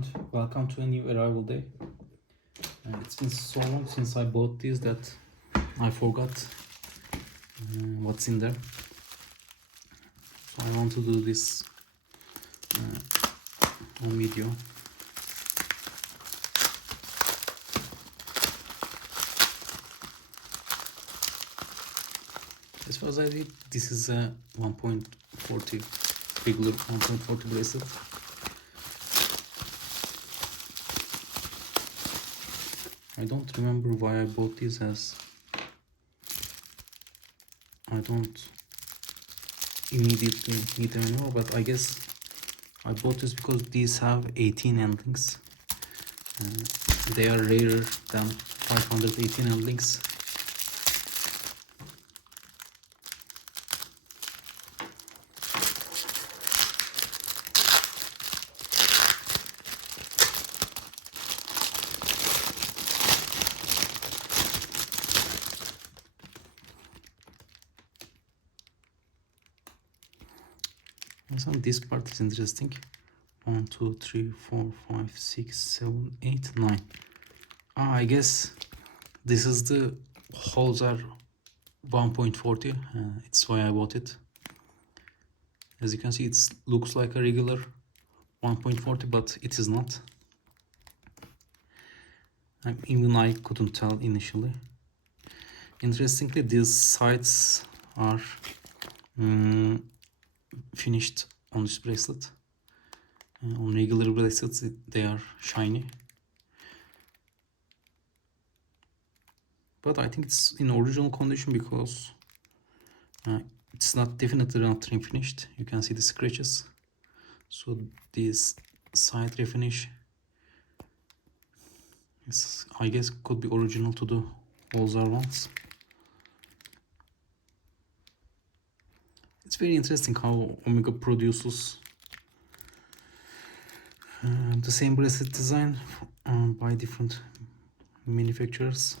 and welcome to a new arrival day. It's been so long since I bought these that I forgot what's in there. So I want to do this on video. As far as I read, this is a 1.40 regular 1.40 bracelet. I don't remember why I bought these, as I don't immediately need them anymore, but I guess I bought this because these have 18 endlinks. They are rarer than 518 endlinks. So this part is interesting. 1, 2, 3, 4, 5, 6, 7, 8, 9. I guess this is the Holzer 1.40. It's why I bought it. As you can see, it looks like a regular 1.40, but it is not. Even I couldn't tell initially. Interestingly, these sides are finished on this bracelet. On regular bracelets they are shiny, but I think it's in original condition because it's definitely not trim finished. You can see the scratches, so this side refinish is, I guess, could be original to the Holzer ones. It's very interesting how Omega produces the same bracelet design by different manufacturers.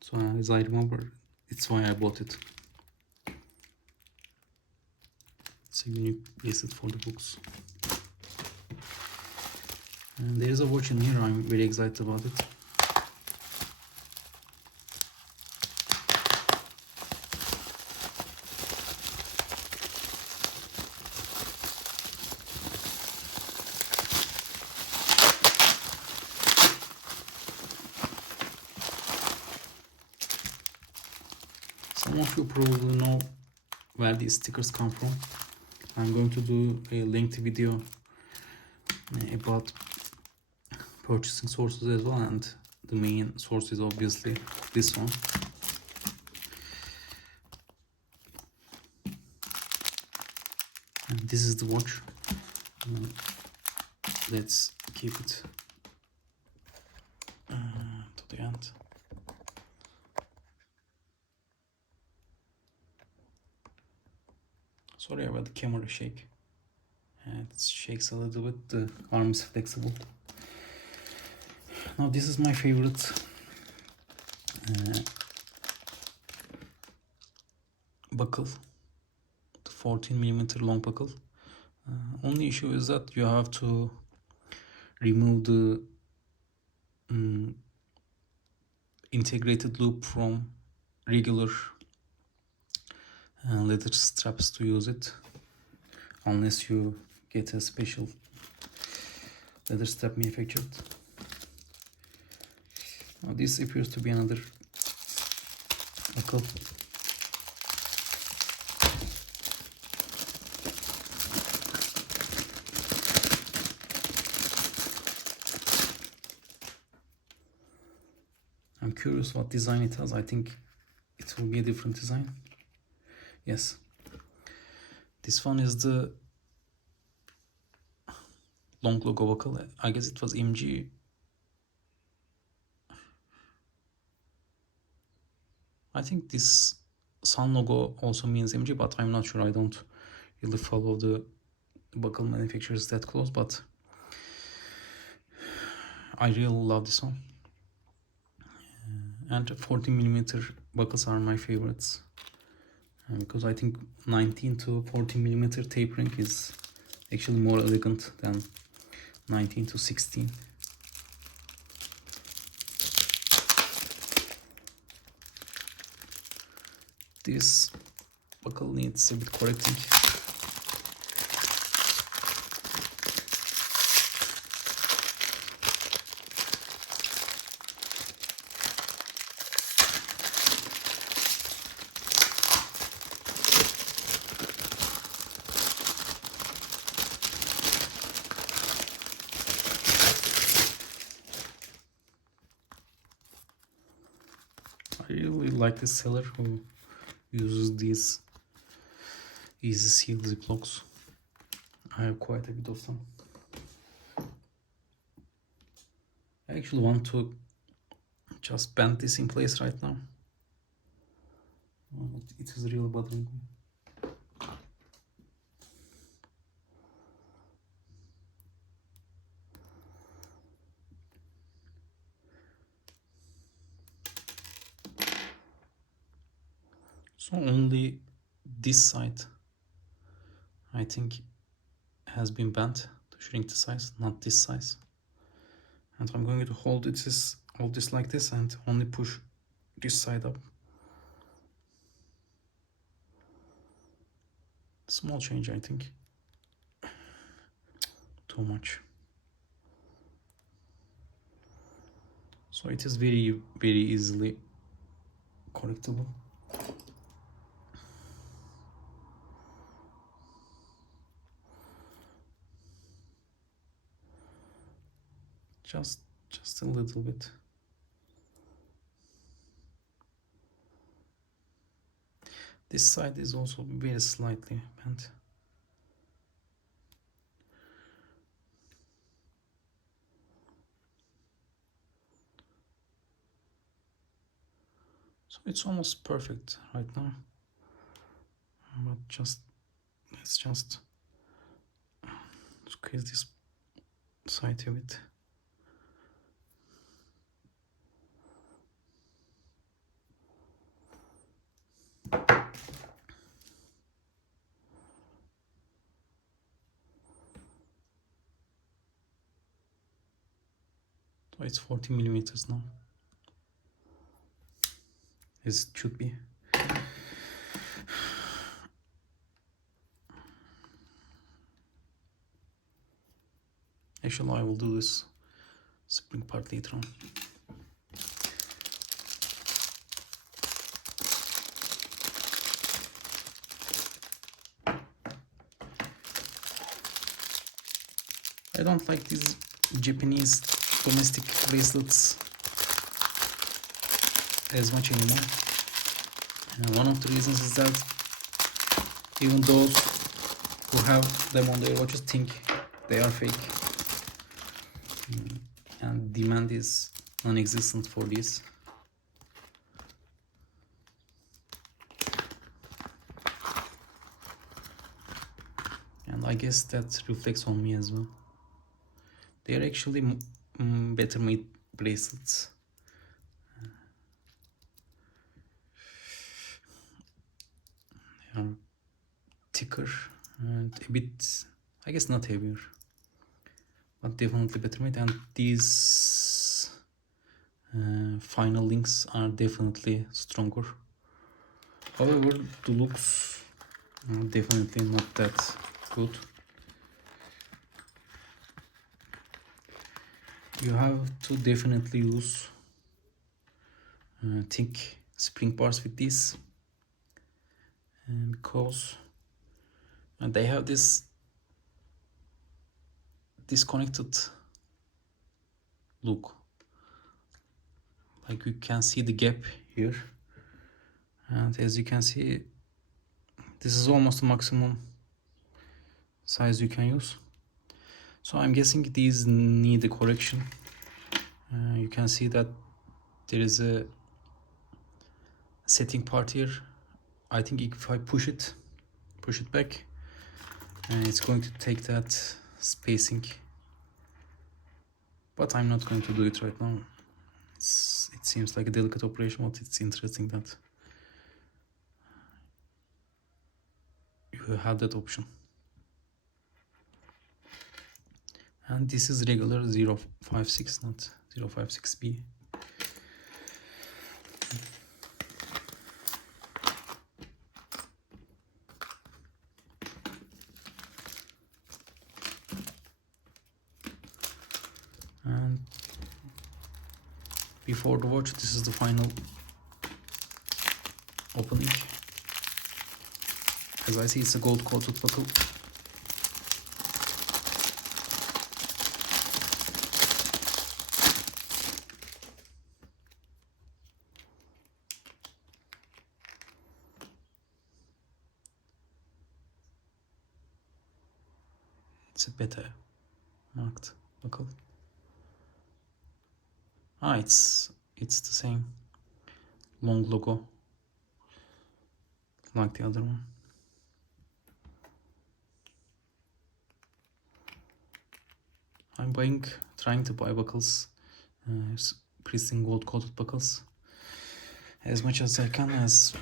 So as I remember, it's why I bought it. It's a unique bracelet for the books. And there is a watch in here. I'm very excited about it. Some of you probably know where these stickers come from. I'm going to do a lengthy video about purchasing sources as well, and the main source is obviously this one. And this is the watch. Let's keep it to the end. Sorry about the camera shake. It shakes a little bit. The arm is flexible. Now this is my favorite buckle, the 14mm long buckle. Only issue is that you have to remove the integrated loop from regular leather straps to use it, unless you get a special leather strap manufactured. Now this appears to be another buckle. I'm curious what design it has. I think it will be a different design. Yes, this one is the long logo buckle. I guess it was MG. I think this sun logo also means MG, but I'm not sure. I don't really follow the buckle manufacturers that close, but I really love this one. And 14mm buckles are my favorites. because I think 19 to 40 millimeter tapering is actually more elegant than 19 to 16. This buckle needs a bit correcting. I really like this seller who uses these easy seal ziplocs. I have quite a bit of them. I actually want to just bend this in place right now. It is really bothering me. So only this side, I think, has been bent to shrink the size, not this size. And I'm going to hold this like this and only push this side up. Small change, I think. Too much. So it is very, very easily correctable. Just a little bit. This side is also very slightly bent. So it's almost perfect right now. But let's just squeeze this side a bit. So it's 40 millimeters now, as it should be. Actually, I will do this spring part later on. I don't like these Japanese domestic bracelets as much anymore. And one of the reasons is that even those who have them on their watches think they are fake. And demand is non-existent for this. And I guess that reflects on me as well. They are actually better made bracelets. They are thicker and a bit, I guess, not heavier, but definitely better made. And these final links are definitely stronger. However, the looks are definitely not that good. You have to definitely use thick spring bars with these, because they have this disconnected look. Like you can see the gap here, and as you can see, this is almost the maximum size you can use. So I'm guessing these need a correction. You can see that there is a setting part here. I think if I push it back, it's going to take that spacing, but I'm not going to do it right now. It seems like a delicate operation, but it's interesting that have that option. And this is regular 056, not 056B. And before the watch, this is the final opening. As I see, it's a gold coated buckle. It's a beta marked buckle. It's the same long logo like the other one. I'm trying to buy buckles, pristine gold coated buckles, as much as I can, as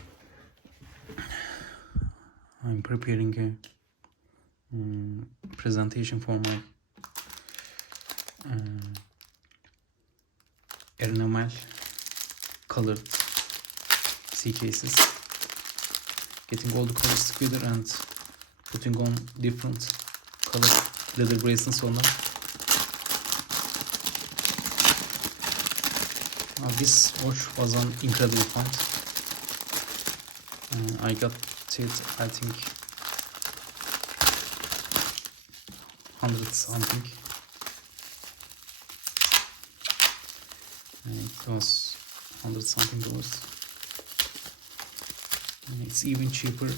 I'm preparing a presentation for my enamel colored C cases. Getting all the colors together and putting on different colored leather bracelets on them. This watch was an incredible find. I got it, I think, 100 something. It was 100 something dollars. And it's even cheaper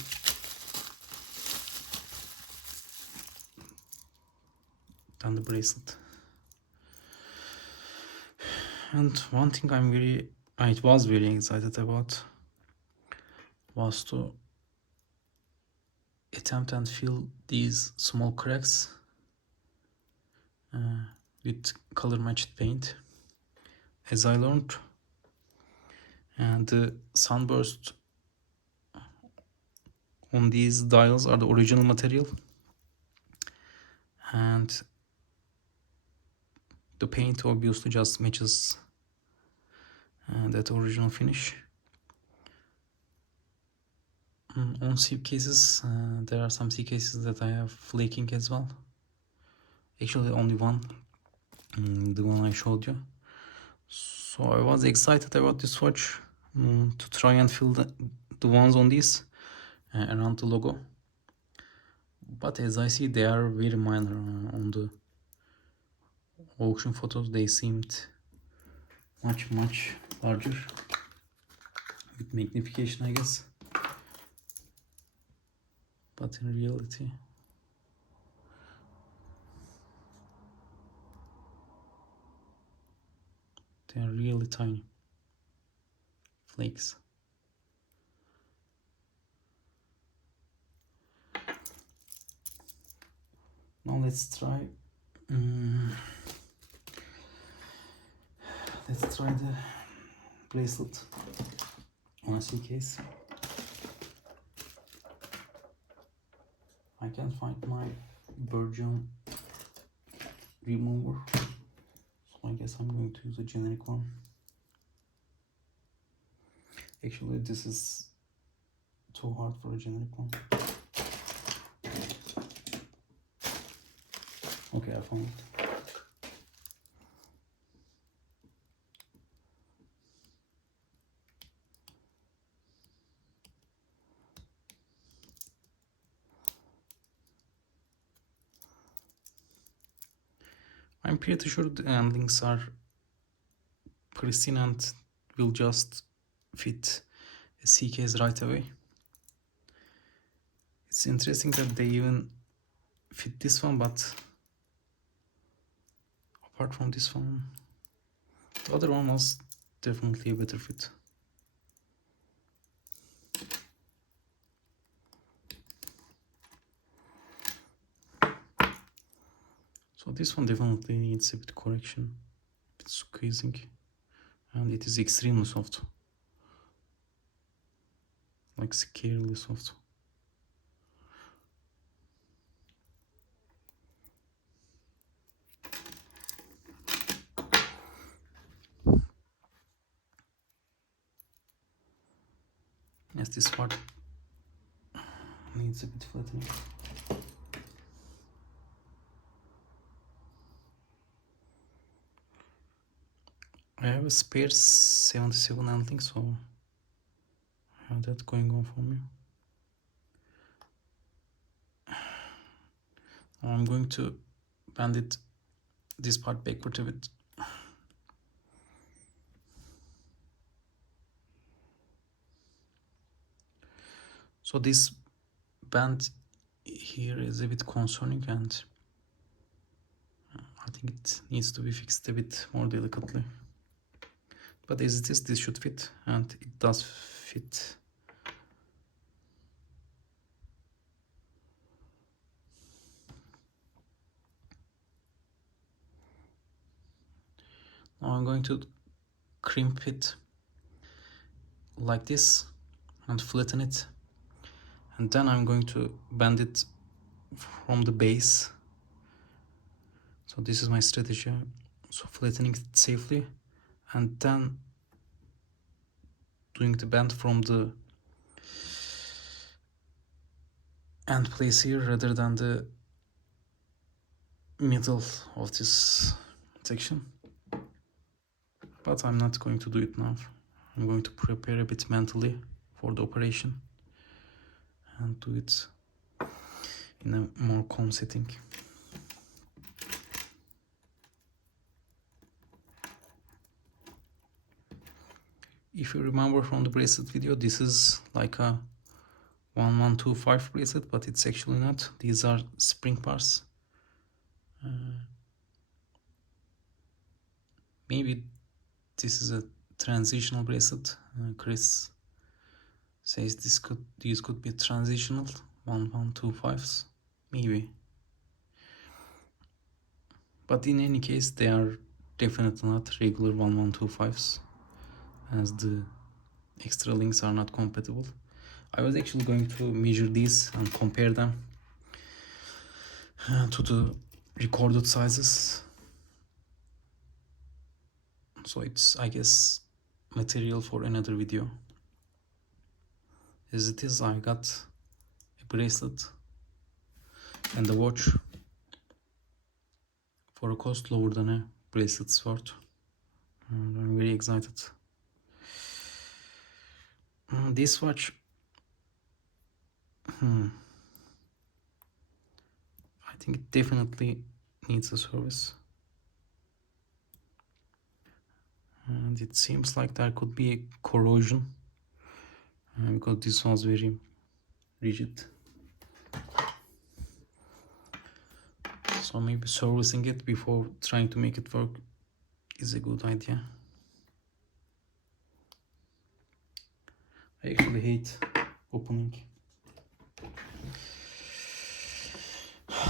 than the bracelet. And one thing I was very excited about was to attempt and fill these small cracks with color matched paint. As I learned, and the sunburst on these dials are the original material, and the paint obviously just matches that original finish. On C cases, there are some C cases that I have flaking as well. Actually, only one, the one I showed you. So I was excited about this watch to try and fill the ones on this around the logo. But as I see, they are very minor. On the auction photos, they seemed much larger with magnification, I guess. But in reality, they are really tiny flakes. Now let's try the bracelet on a C case. I can't find my Virgin remover, so I guess I'm going to use a generic one. Actually, this is too hard for a generic one. Okay, I found it. I'm pretty sure the endlinks are pristine and will just fit a C case right away. It's interesting that they even fit this one, but apart from this one, the other one was definitely a better fit. So this one definitely needs a bit correction, a bit squeezing, and it is extremely soft, like scarily soft. Yes, this part needs a bit flattening. I have a spare 77 endlinks, so I have that going on for me. Now I'm going to bend it, this part backward a bit. So this bend here is a bit concerning, and I think it needs to be fixed a bit more delicately. But as it is, this should fit, and it does fit. Now I'm going to crimp it like this and flatten it, and then I'm going to bend it from the base. So this is my strategy. So flattening it safely, and then doing the bend from the end place here rather than the middle of this section. But I'm not going to do it now. I'm going to prepare a bit mentally for the operation and do it in a more calm setting. If you remember from the bracelet video, this is like a 1125 bracelet, but it's actually not. These are spring bars. Maybe this is a transitional bracelet. Chris says these could be transitional 1125s, maybe. But in any case, they are definitely not regular 1125s, as the extra links are not compatible. I was actually going to measure these and compare them to the recorded sizes. So it's, I guess, material for another video. As it is, I got a bracelet and a watch for a cost lower than a bracelet's worth. And I'm very excited. This watch, I think it definitely needs a service. And it seems like there could be a corrosion because this was very rigid. So maybe servicing it before trying to make it work is a good idea. I actually hate opening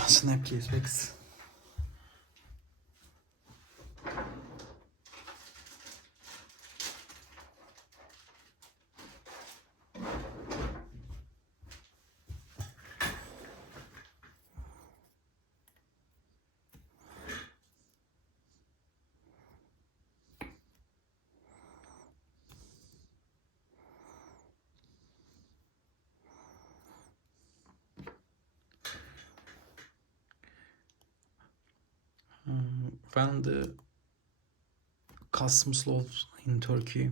snap case packs. When the customs laws in Turkey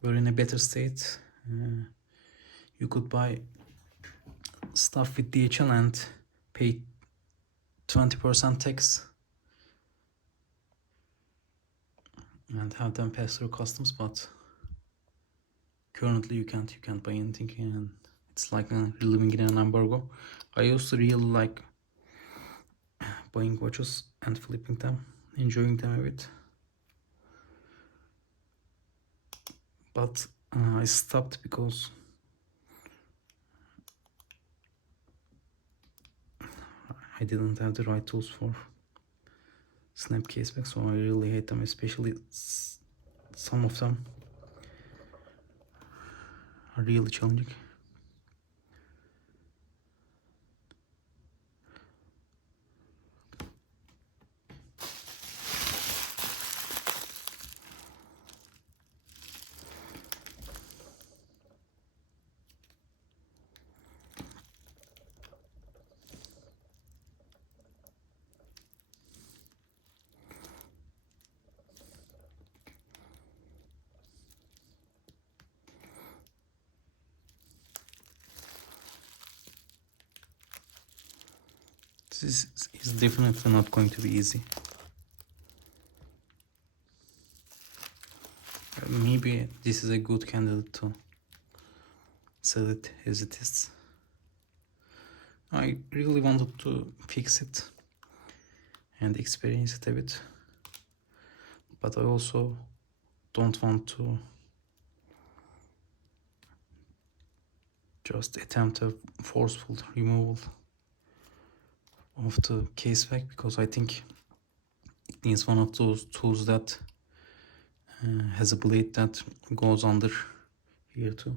were in a better state, you could buy stuff with DHL and pay 20% tax and have them pass through customs, but currently you can't buy anything, and it's like living in an embargo. I used to really like buying watches and flipping them, enjoying them a bit, but I stopped because I didn't have the right tools for snap case back, so I really hate them, especially some of them are really challenging. This is definitely not going to be easy. Maybe this is a good candidate to sell it as it is. I really wanted to fix it and experience it a bit, but I also don't want to just attempt a forceful removal of the case back, because I think it needs one of those tools that has a blade that goes under here too.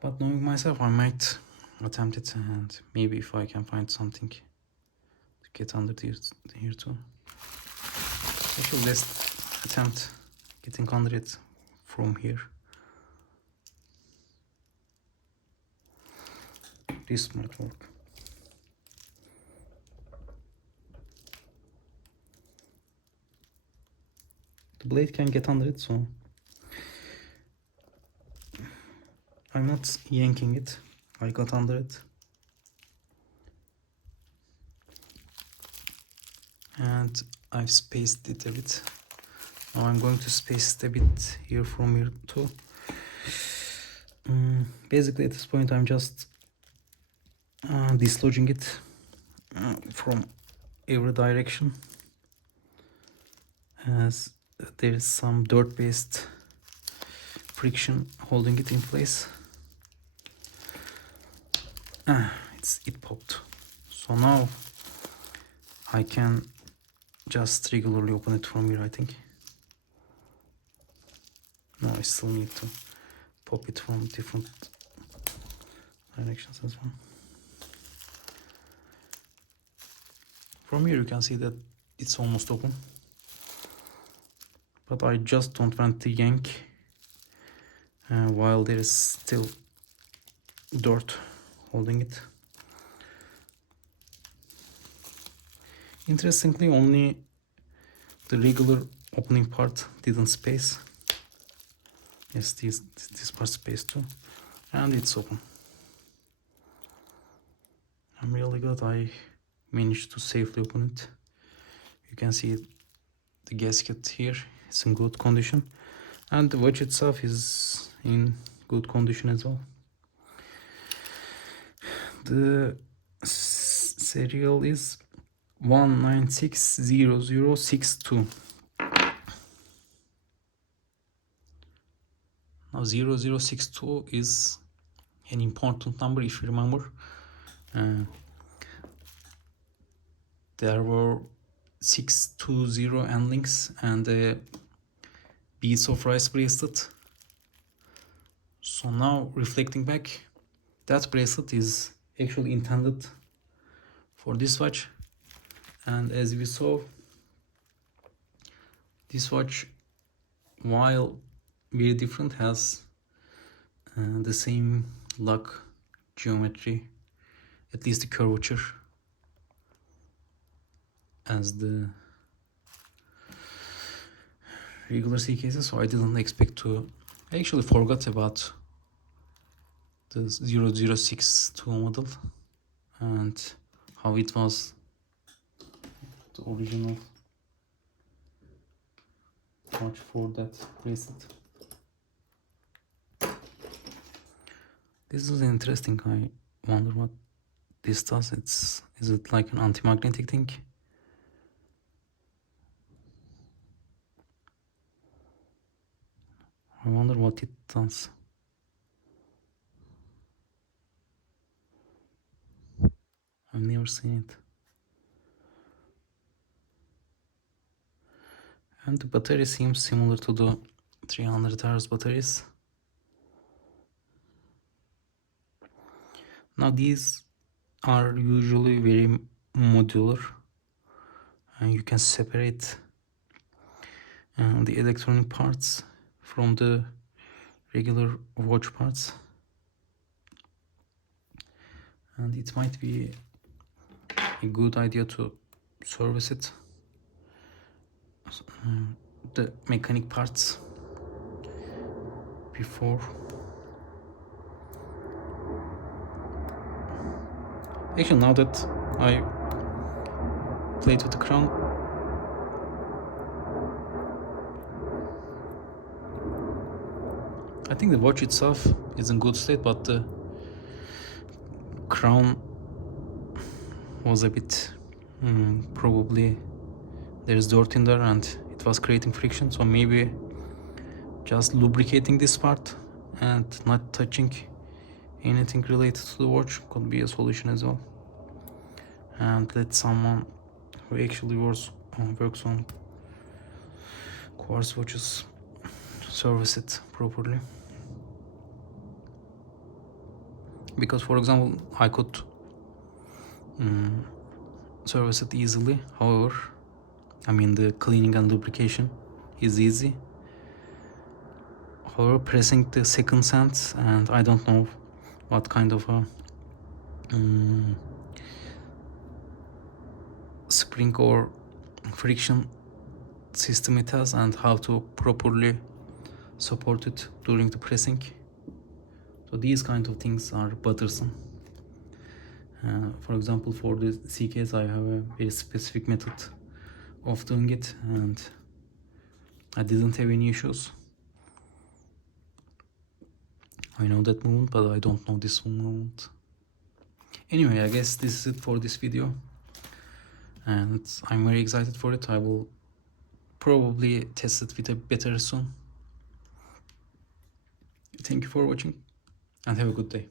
But knowing myself, I might attempt it, and maybe if I can find something to get under here too. Actually, let's attempt getting under it from here. This might work. The blade can get under it, so I'm not yanking it. I got under it. And I've spaced it a bit. Now I'm going to space it a bit here from here too. Basically at this point I'm just dislodging it from every direction, as there is some dirt-based friction holding it in place. It popped. So now I can just regularly open it from here, I think. No, I still need to pop it from different directions as well. From here you can see that it's almost open, but I just don't want to yank while there is still dirt holding it. Interestingly, only the regular opening part didn't space. Yes, this part spaced too, and it's open. I'm really glad I managed to safely open it. You can see the gasket here is in good condition, and the watch itself is in good condition as well. The serial is 1960062. Now 0062 is an important number, if you remember. There were 620 endlinks and a beads of rice bracelet. So now reflecting back, that bracelet is actually intended for this watch, and as we saw, this watch, while very different, has the same lock geometry, at least the curvature, as the regular C cases. So I didn't expect to. I actually forgot about the 0062 model and how it was the original watch for that bracelet. This is interesting. I wonder what this does. Is it like an anti-magnetic thing? I wonder what it does. I've never seen it. And the battery seems similar to the 300 hours batteries. Now these are usually very modular, and you can separate the electronic parts from the regular watch parts, and it might be a good idea to service it, the mechanic parts, before Actually, now that I played with the crown, I think the watch itself is in good state, but the crown was a bit probably there's dirt in there and it was creating friction, so maybe just lubricating this part and not touching anything related to the watch could be a solution as well. And let someone who actually works on quartz watches service it properly. Because for example, I could service it easily. However, I mean the cleaning and lubrication is easy. However, pressing the second sense, and I don't know what kind of a spring or friction system it has and how to properly support it during the pressing. So these kind of things are bothersome. For example, for the CKs, I have a very specific method of doing it and I didn't have any issues. I know that movement, but I don't know this movement. Anyway, I guess this is it for this video and I'm very excited for it. I will probably test it with a better soon. Thank you for watching and have a good day.